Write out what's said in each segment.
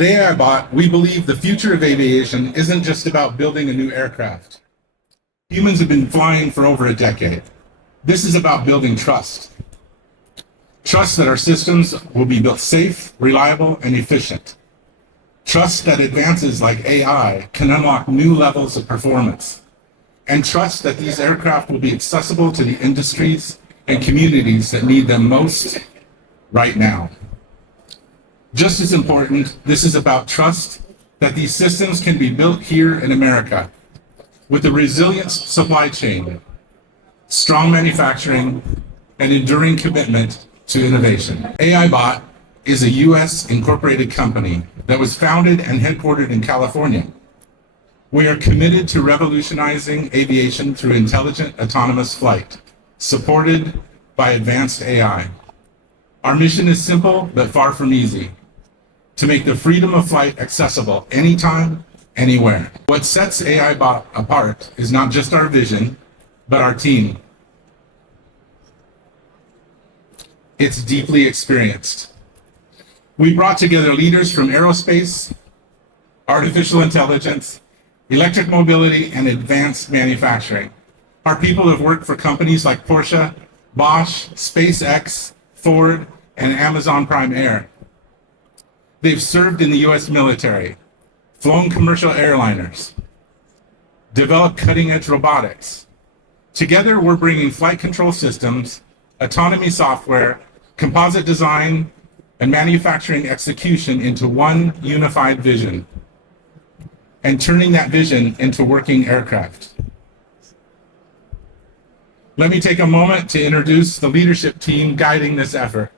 At AIBOT, we believe the future of aviation isn't just about building a new aircraft. Humans have been flying for over a decade. This is about building trust. Trust that our systems will be built safe, reliable, and efficient. Trust that advances like AI can unlock new levels of performance. And trust that these aircraft will be accessible to the industries and communities that need them most right now. Just as important, this is about trust that these systems can be built here in America with a resilient supply chain, strong manufacturing, and enduring commitment to innovation. AIBOT is a U.S. incorporated company that was founded and headquartered in California. We are committed to revolutionizing aviation through intelligent autonomous flight, supported by advanced AI. Our mission is simple but far from easy: to make the freedom of flight accessible anytime, anywhere. What sets AIBOT apart is not just our vision, but our team. It's deeply experienced. We brought together leaders from aerospace, artificial intelligence, electric mobility, and advanced manufacturing. Our people have worked for companies like Porsche, Bosch, SpaceX, Ford, and Amazon Prime Air. They've served in the US military, flown commercial airliners, developed cutting-edge robotics. Together, we're bringing flight control systems, autonomy software, composite design, and manufacturing execution into one unified vision, and turning that vision into working aircraft. Let me take a moment to introduce the leadership team guiding this effort.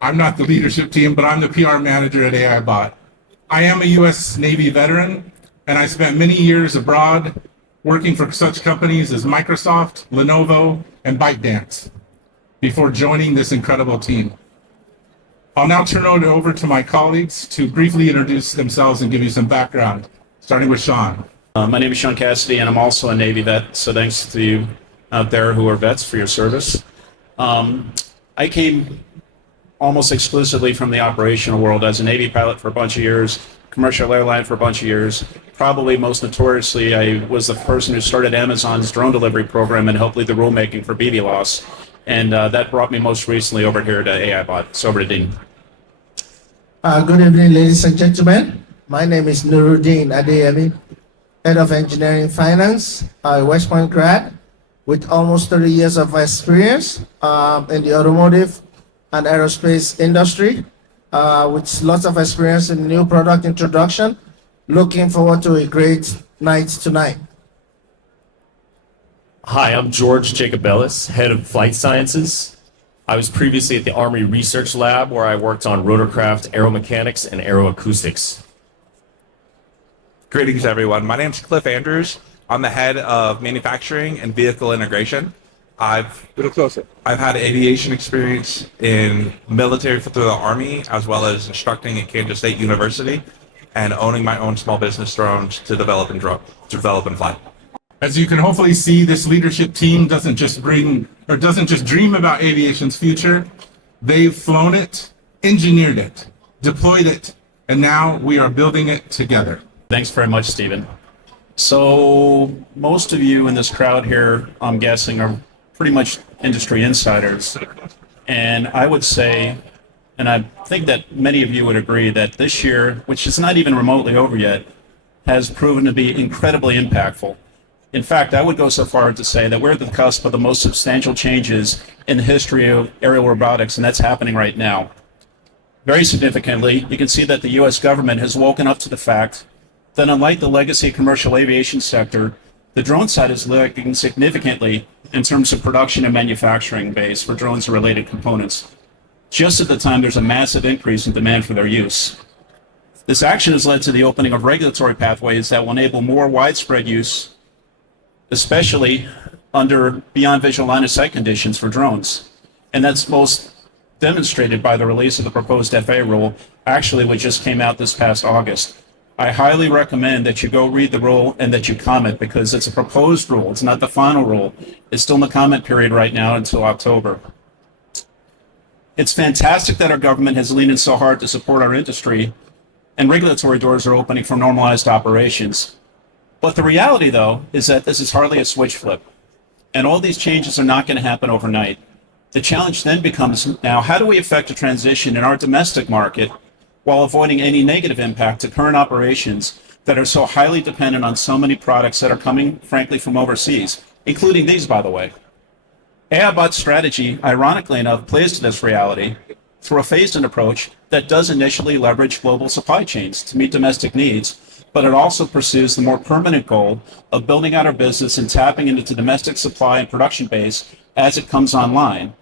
I'm not the leadership team, but I'm the PR manager at AIBOT. I am a US Navy veteran, and I spent many years abroad working for such companies as Microsoft, Lenovo, and ByteDance before joining this incredible team. I'll now turn it over to my colleagues to briefly introduce themselves and give you some background, starting with Sean. My name is Sean Cassidy, and I'm also a Navy vet, so thanks to you out there who are vets for your service. I came almost exclusively from the operational world as a Navy pilot for a bunch of years, commercial airline for a bunch of years. Probably most notoriously, I was the person who started Amazon's drone delivery program and helped lead the rulemaking for BVLOS. And that brought me most recently over here to AIBOT. So over to Dean. Good evening, ladies and gentlemen. My name is Nuruddin Adeyemi, Head of Engineering Finance, West Point grad, with almost 30 years of experience in the automotive and aerospace industry, with lots of experience in new product introduction. Looking forward to a great night tonight. Hi, I'm George Jacobellis, Head of Flight Sciences. I was previously at the Army Research Lab, where I worked on rotorcraft aeromechanics and aeroacoustics. Greetings, everyone. My name is Cliff Andrews. I'm the head of manufacturing and vehicle integration. I've had aviation experience in military through the Army, as well as instructing at Kansas State University and owning my own small business drones to develop and fly. As you can hopefully see, this leadership team doesn't just dream about aviation's future. They've flown it, engineered it, deployed it, and now we are building it together. Thanks very much, Stephen. So most of you in this crowd here, I'm guessing, are pretty much industry insiders. And I would say, and I think that many of you would agree, that this year, which is not even remotely over yet, has proven to be incredibly impactful. In fact, I would go so far as to say that we're at the cusp of the most substantial changes in the history of aerial robotics, and that's happening right now. Very significantly, you can see that the US government has woken up to the fact that unlike the legacy commercial aviation sector, the drone side is lagging significantly in terms of production and manufacturing base for drones and related components, just at the time there's a massive increase in demand for their use. This action has led to the opening of regulatory pathways that will enable more widespread use, especially under beyond visual line of sight conditions for drones. And that's most demonstrated by the release of the proposed FAA rule, actually, which just came out this past August. I highly recommend that you go read the rule and that you comment, because it's a proposed rule. It's not the final rule. It's still in the comment period right now until October. It's fantastic that our government has leaned in so hard to support our industry, and regulatory doors are opening for normalized operations. But the reality, though, is that this is hardly a switch flip, and all these changes are not going to happen overnight. The challenge then becomes now, how do we effect a transition in our domestic market while avoiding any negative impact to current operations that are so highly dependent on so many products that are coming, frankly, from overseas, including these, by the way. AIBOT's strategy, ironically enough, plays to this reality through a phased-in approach that does initially leverage global supply chains to meet domestic needs, but it also pursues the more permanent goal of building out our business and tapping into the domestic supply and production base as it comes online.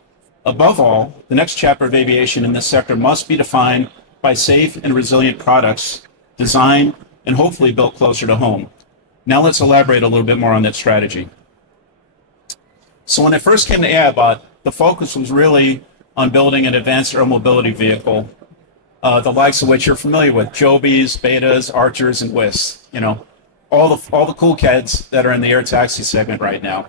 Above all, the next chapter of aviation in this sector must be defined by safe and resilient products, designed and hopefully built closer to home. Now let's elaborate a little bit more on that strategy. So when I first came to AIBOT, the focus was really on building an advanced air mobility vehicle, the likes of which you're familiar with: Jobies, Betas, Archers, and Wisps. You know, all the cool kids that are in the air taxi segment right now.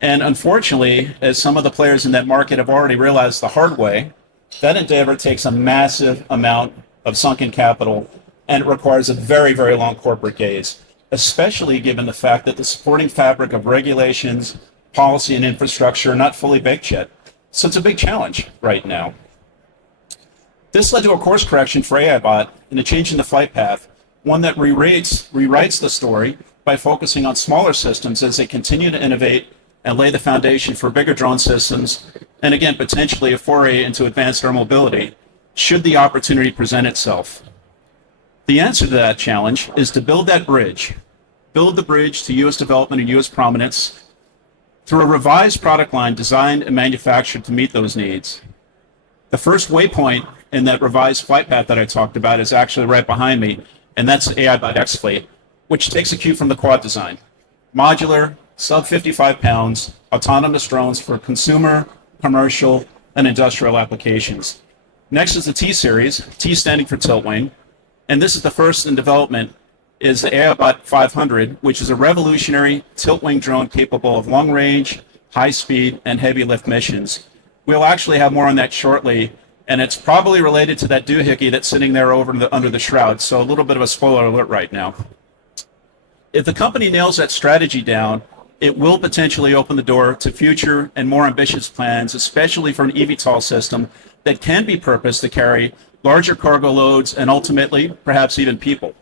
And unfortunately, as some of the players in that market have already realized the hard way, that endeavor takes a massive amount of sunken capital, and it requires a very, very long corporate gaze, especially given the fact that the supporting fabric of regulations, policy, and infrastructure are not fully baked yet. So it's a big challenge right now. This led to a course correction for AIBOT and a change in the flight path, one that rewrites the story by focusing on smaller systems as they continue to innovate and lay the foundation for bigger drone systems, and again, potentially a foray into advanced air mobility, should the opportunity present itself. The answer to that challenge is to build that bridge, build the bridge to U.S. development and U.S. prominence through a revised product line designed and manufactured to meet those needs. The first waypoint in that revised flight path that I talked about is actually right behind me, and that's AIBOT X Fleet, which takes a cue from the quad design. Modular, sub 55 pounds, autonomous drones for consumer, commercial, and industrial applications. Next is the T Series, T standing for tilt wing, and this is the first in development, is the AIBOT T500, which is a revolutionary tilt wing drone capable of long range, high speed, and heavy lift missions. We'll actually have more on that shortly, and it's probably related to that doohickey that's sitting there under the shroud, so a little bit of a spoiler alert right now. If the company nails that strategy down, it will potentially open the door to future and more ambitious plans, especially for an eVTOL system that can be purposed to carry larger cargo loads and ultimately, perhaps even people.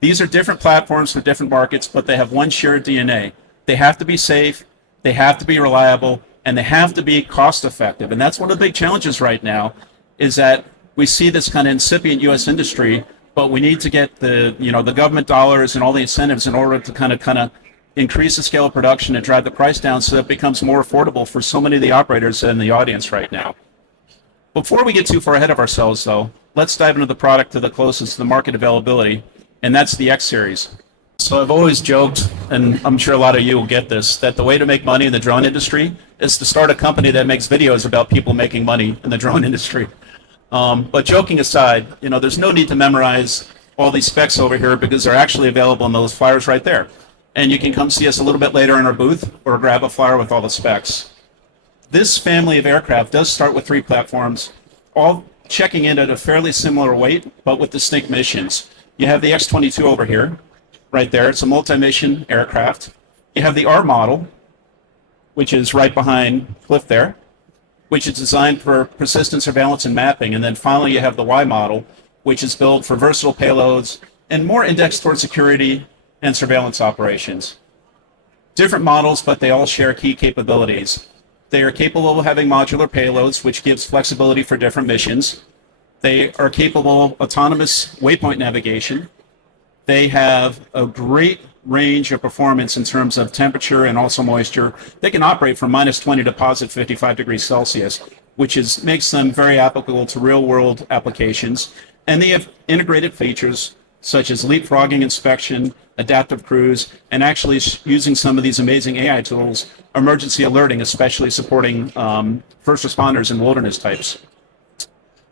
These are different platforms for different markets, but they have one shared DNA. They have to be safe, they have to be reliable, and they have to be cost effective. And that's one of the big challenges right now, is that we see this kind of incipient U.S. industry, but we need to get the government dollars and all the incentives in order to kind of increase the scale of production and drive the price down so that it becomes more affordable for so many of the operators in the audience right now. Before we get too far ahead of ourselves, though, let's dive into the product to the closest to the market availability, and that's the X Series. So I've always joked, and I'm sure a lot of you will get this, that the way to make money in the drone industry is to start a company that makes videos about people making money in the drone industry. But joking aside, there's no need to memorize all these specs over here because they're actually available in those flyers right there. And you can come see us a little bit later in our booth or grab a flyer with all the specs. This family of aircraft does start with 3 platforms, all checking in at a fairly similar weight, but with distinct missions. You have the X-22 over here, right there. It's a multi-mission aircraft. You have the R model, which is right behind Cliff there, which is designed for persistent surveillance and mapping. And then finally, you have the Y model, which is built for versatile payloads and more indexed towards security and surveillance operations. Different models, but they all share key capabilities. They are capable of having modular payloads, which gives flexibility for different missions. They are capable of autonomous waypoint navigation. They have a great range of performance in terms of temperature and also moisture. They can operate from -20 to positive 55 degrees Celsius, which makes them very applicable to real-world applications. And they have integrated features such as leapfrogging inspection, adaptive cruise, and actually using some of these amazing AI tools, emergency alerting, especially supporting first responders and wilderness types.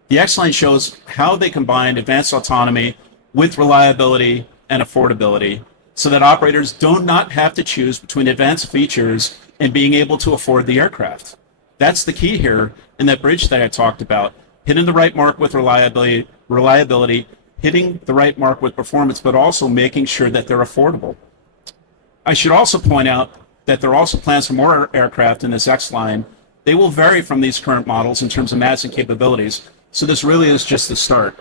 The X-Line shows how they combine advanced autonomy with reliability and affordability so that operators do not have to choose between advanced features and being able to afford the aircraft. That's the key here in that bridge that I talked about, hitting the right mark with reliability, hitting the right mark with performance, but also making sure that they're affordable. I should also point out that there are also plans for more aircraft in this X line. They will vary from these current models in terms of mass and capabilities, so this really is just the start.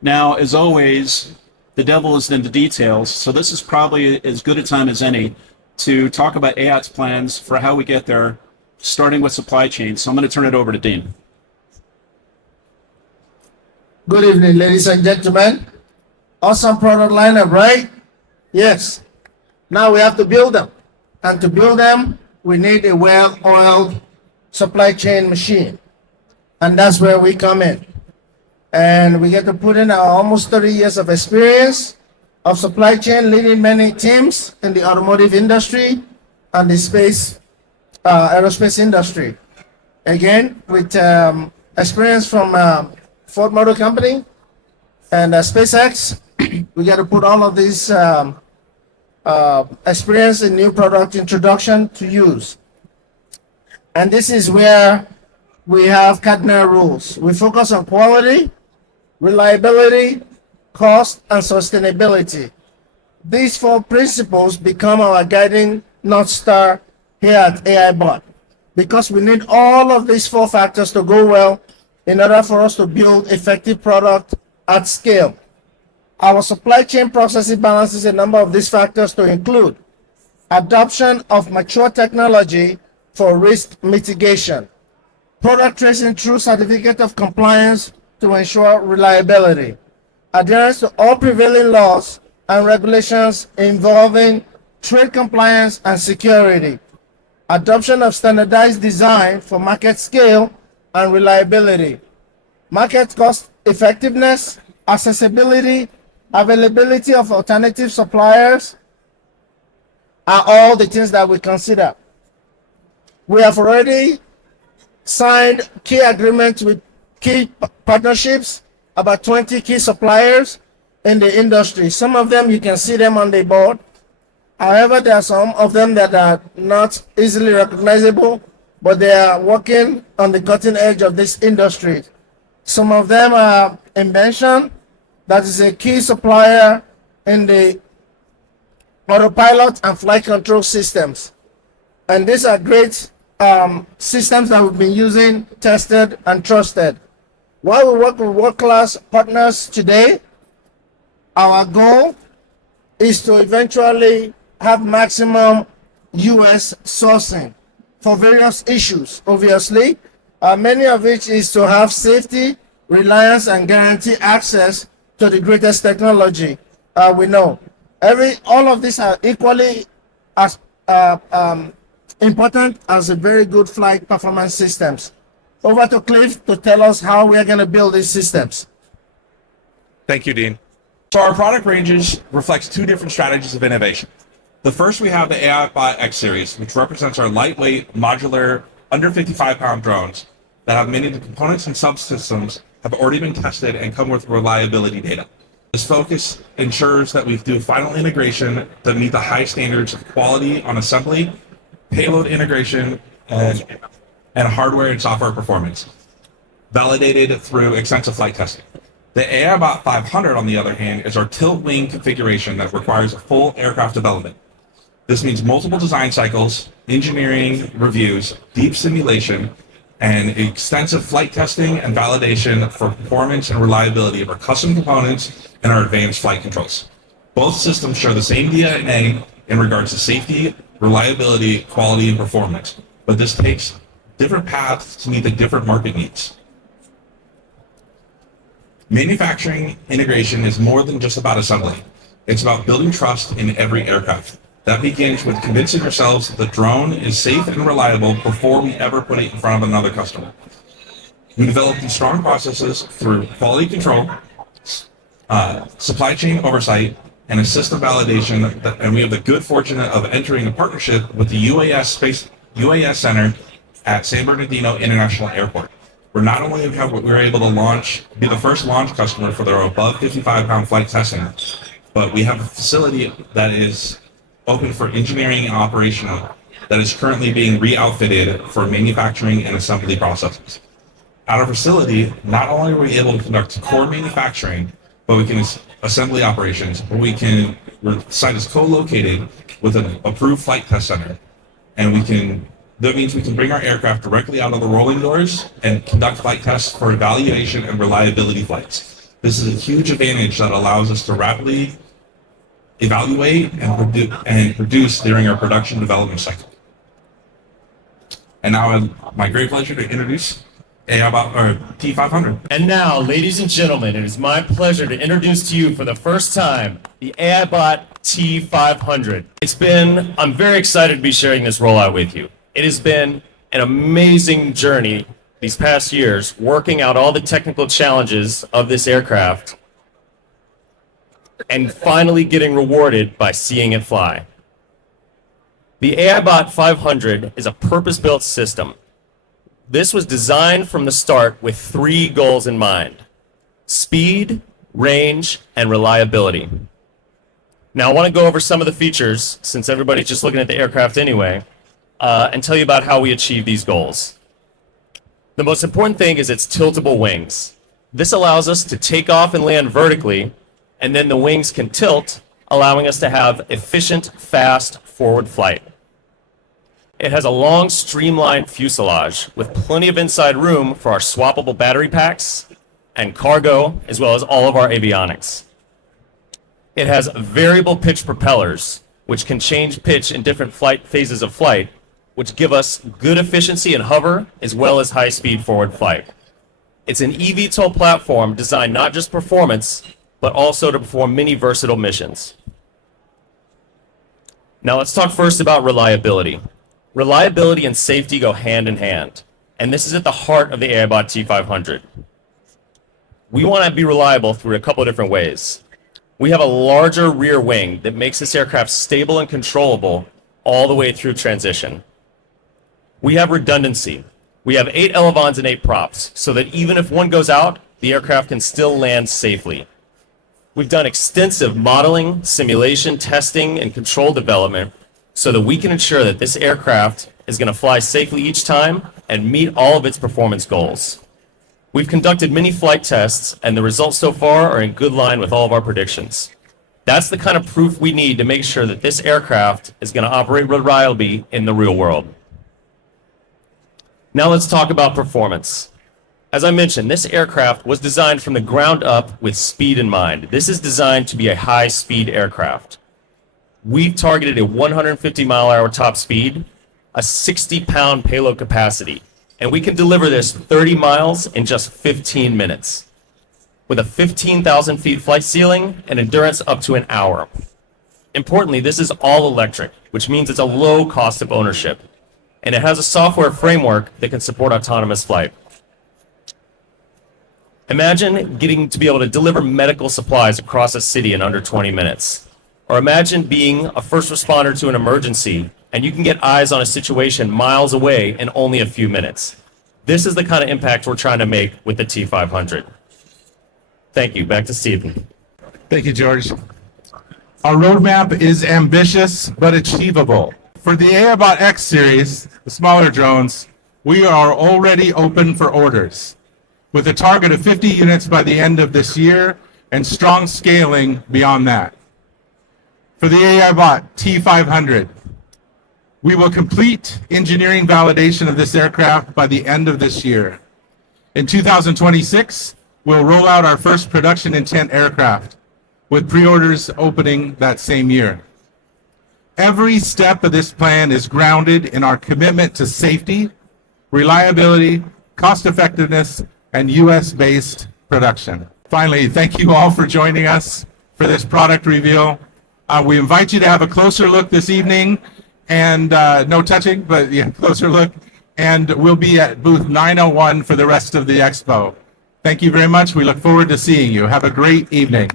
Now, as always, the devil is in the details, so this is probably as good a time as any to talk about AIBOT's plans for how we get there, starting with supply chain. So I'm going to turn it over to Dean. Good evening, ladies and gentlemen. Awesome product lineup, right? Yes. Now we have to build them. And to build them, we need a well-oiled supply chain machine. And that's where we come in. And we get to put in our almost 30 years of experience of supply chain, leading many teams in the automotive industry and the aerospace industry. Again, with experience from Ford Motor Company and SpaceX, we got to put all of this experience in new product introduction to use. And this is where we have cardinal rules. We focus on quality, reliability, cost, and sustainability. These 4 principles become our guiding North Star here at AIBOT, because we need all of these 4 factors to go well in order for us to build effective product at scale. Our supply chain processes balances a number of these factors to include adoption of mature technology for risk mitigation, product tracing through certificate of compliance to ensure reliability, adherence to all prevailing laws and regulations involving trade compliance and security, adoption of standardized design for market scale and reliability, market cost effectiveness, accessibility, availability of alternative suppliers are all the things that we consider. We have already signed key agreements with key partnerships, about 20 key suppliers in the industry. Some of them, you can see them on the board. However, there are some of them that are not easily recognizable, but they are working on the cutting edge of this industry. Some of them are Invention, that is a key supplier in the autopilot and flight control systems. And these are great systems that we've been using, tested, and trusted. While we work with world-class partners today, our goal is to eventually have maximum US sourcing for various issues, obviously, many of which is to have safety, reliance, and guarantee access to the greatest technology we know. All of these are equally as important as a very good flight performance systems. Over to Cliff to tell us how we are going to build these systems. Thank you, Dean. So our product ranges reflects 2 different strategies of innovation. The first, we have the AIBOT X Series, which represents our lightweight, modular, under 55-pound drones that have many of the components and subsystems have already been tested and come with reliability data. This focus ensures that we do final integration to meet the high standards of quality on assembly, payload integration, and hardware and software performance, validated through extensive flight testing. The AIBOT 500, on the other hand, is our tilt wing configuration that requires a full aircraft development. This means multiple design cycles, engineering reviews, deep simulation, and extensive flight testing and validation for performance and reliability of our custom components and our advanced flight controls. Both systems share the same DNA in regards to safety, reliability, quality, and performance, but this takes different paths to meet the different market needs. Manufacturing integration is more than just about assembly. It's about building trust in every aircraft. That begins with convincing ourselves that the drone is safe and reliable before we ever put it in front of another customer. We develop these strong processes through quality control, supply chain oversight, and a system validation, and we have the good fortune of entering a partnership with the UAS Center at San Bernardino International Airport. Where not only we were able to be the first launch customer for their above 55-pound flight testing, but we have a facility that is open for engineering and operational that is currently being re-outfitted for manufacturing and assembly processes. At our facility, not only are we able to conduct core manufacturing, but we can assembly operations, or we can, the site is co-located with an approved flight test center. And that means we can bring our aircraft directly out of the rolling doors and conduct flight tests for evaluation and reliability flights. This is a huge advantage that allows us to rapidly evaluate and produce during our production development cycle. And now it's my great pleasure to introduce AIBOT T500. And now, ladies and gentlemen, it is my pleasure to introduce to you for the first time the AIBOT T500. I'm very excited to be sharing this rollout with you. It has been an amazing journey these past years, working out all the technical challenges of this aircraft and finally getting rewarded by seeing it fly. The AIBOT 500 is a purpose-built system. This was designed from the start with 3 goals in mind: speed, range, and reliability. Now, I want to go over some of the features, since everybody's just looking at the aircraft anyway, and tell you about how we achieve these goals. The most important thing is its tiltable wings. This allows us to take off and land vertically, and then the wings can tilt, allowing us to have efficient, fast forward flight. It has a long, streamlined fuselage with plenty of inside room for our swappable battery packs and cargo, as well as all of our avionics. It has variable pitch propellers, which can change pitch in different phases of flight, which give us good efficiency in hover, as well as high-speed forward flight. It's an eVTOL platform designed not just performance, but also to perform many versatile missions. Now let's talk first about reliability. Reliability and safety go hand in hand, and this is at the heart of the AIBOT T500. We want to be reliable through a couple of different ways. We have a larger rear wing that makes this aircraft stable and controllable all the way through transition. We have redundancy. We have 8 elevons and 8 props, so that even if one goes out, the aircraft can still land safely. We've done extensive modeling, simulation, testing, and control development so that we can ensure that this aircraft is going to fly safely each time and meet all of its performance goals. We've conducted many flight tests, and the results so far are in good line with all of our predictions. That's the kind of proof we need to make sure that this aircraft is going to operate reliably in the real world. Now let's talk about performance. As I mentioned, this aircraft was designed from the ground up with speed in mind. This is designed to be a high-speed aircraft. We've targeted a 150-mile-an-hour top speed, a 60-pound payload capacity, and we can deliver this 30 miles in just 15 minutes, with a 15,000 feet flight ceiling and endurance up to an hour. Importantly, this is all electric, which means it's a low cost of ownership, and it has a software framework that can support autonomous flight. Imagine getting to be able to deliver medical supplies across a city in under 20 minutes. Or imagine being a first responder to an emergency and you can get eyes on a situation miles away in only a few minutes. This is the kind of impact we're trying to make with the T500. Thank you. Back to Stephen. Thank you, George. Our roadmap is ambitious but achievable. For the AIBOT X Series, the smaller drones, we are already open for orders, with a target of 50 units by the end of this year and strong scaling beyond that. For the AIBOT T500, we will complete engineering validation of this aircraft by the end of this year. In 2026, we'll roll out our first production intent aircraft, with pre-orders opening that same year. Every step of this plan is grounded in our commitment to safety, reliability, cost-effectiveness, and US-based production. Finally, thank you all for joining us for this product reveal. We invite you to have a closer look this evening, and no touching, but yeah, closer look. And we'll be at booth 901 for the rest of the expo. Thank you very much. We look forward to seeing you. Have a great evening.